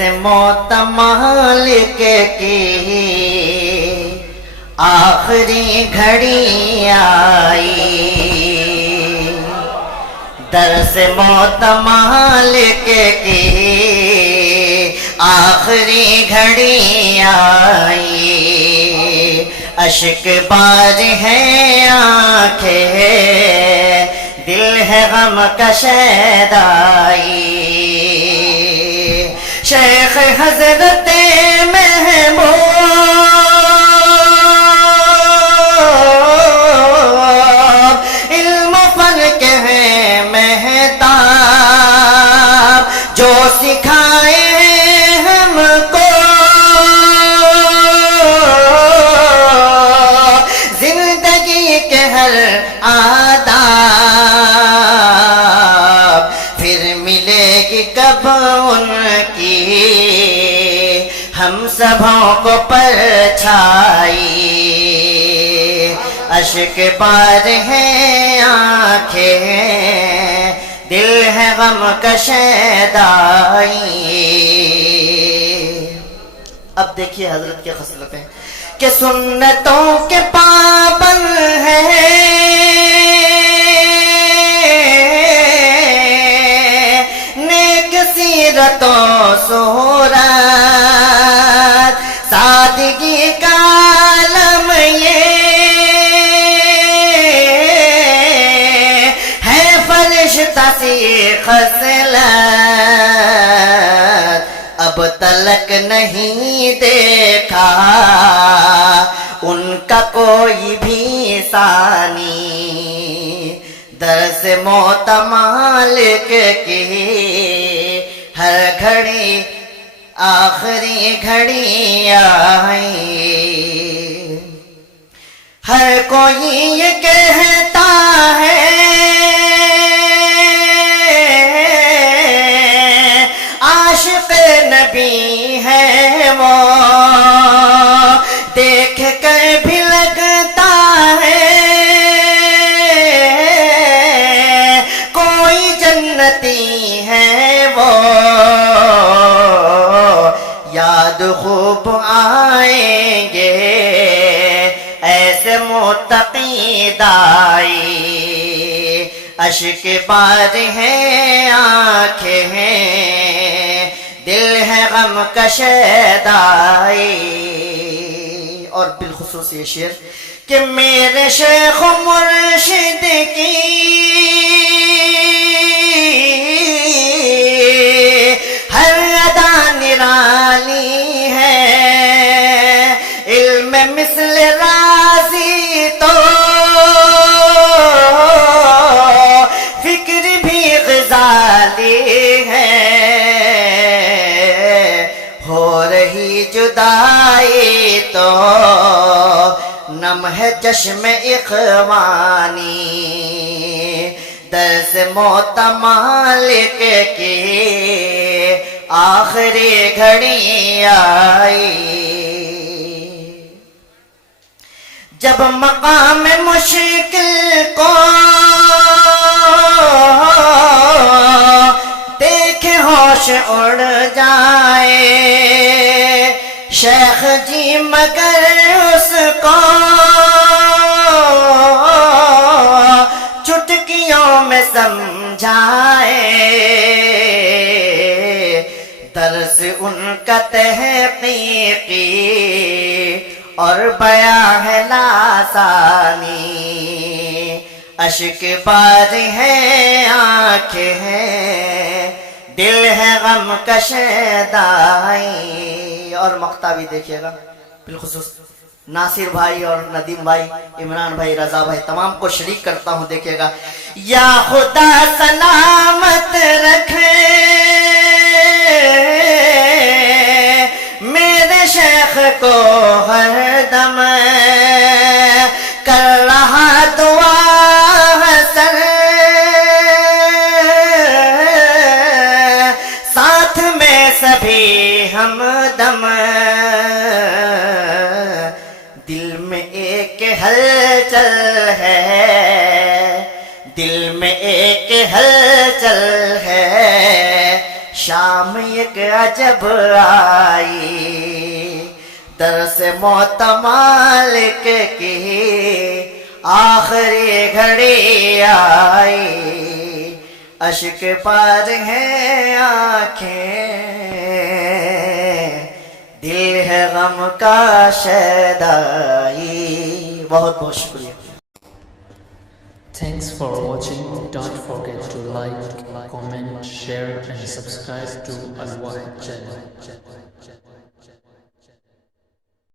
مالک کی آخری گھڑی آئی، درس موت مالک کی آخری گھڑی آئی، اشک بار ہے آنکھیں، دل ہے غم کا شیدائی، شیخ حضرت محبوب علم فن کے ہیں مہتاب، جو سکھائے ہم کو زندگی کے ہر آداب، پھر ملے گی کب ان کی ہم سبھوں کو پرچھائی، اشک بار ہیں آنکھیں، دل ہے غم کا شیدائی۔ اب دیکھیے حضرت کی خصلتیں کہ سنتوں کے پابند ہیں، نیک سیرت و صورت، سادگی کا عالم یہ ہے، فرشتہ سی خصلت اب تلک نہیں دیکھا ان کا کوئی بھی ثانی، درس موت مالک کی ہر گھڑی آخری گھڑی آئی، ہر کوئی یہ کہتا ہے عاشق نبی ہے وہ، دیکھ کر بھی لگتا ہے کوئی جنتی ہے وہ، یاد خوب آئیں گے ایسے متقی دائی، اشک بار ہیں آنکھیں ہیں، دل ہے غم کا شیدائی۔ اور بالخصوص یہ شعر کہ میرے شیخ و مرشد کی ہر ادا نرالی ہے، علم مثل رازی تو فکر بھی غزالی ہے، ہو رہی جدائی تو نم ہے چشم اخوانی، درس موت مالک کی آخری گھڑی آئی، جب مقام مشکل کو دیکھے ہوش اڑ جائے، شیخ جی مگر اس کو چٹکیوں میں سمجھائے، درس ان کا تحقیقی اور بیاں ہے لاسانی، اشک بار ہیں آنکھیں ہیں، دل ہے غم کا شیدائی۔ اور مقطع بھی دیکھیے گا، بالخصوص ناصر بھائی اور ندیم بھائی، عمران بھائی، رضا بھائی، تمام کو شریک کرتا ہوں، دیکھیے گا۔ یا خدا سلامت رکھے میرے شیخ کو ہر دم، کر رہا دعا حسن ساتھ میں سبھی ہمدم، دل میں ایک ہلچل ہے، دل میں ایک ہلچل ہے، شام شام ایک عجب آئی درس موت مالک کی آخری گھڑی آئی اشک پار ہیں آنکھیں دل ہے غم کا شیدائی. بہت بہت شکریہ. Thanks for watching. Don't forget to like, comment, share and subscribe to Al Wahid channel.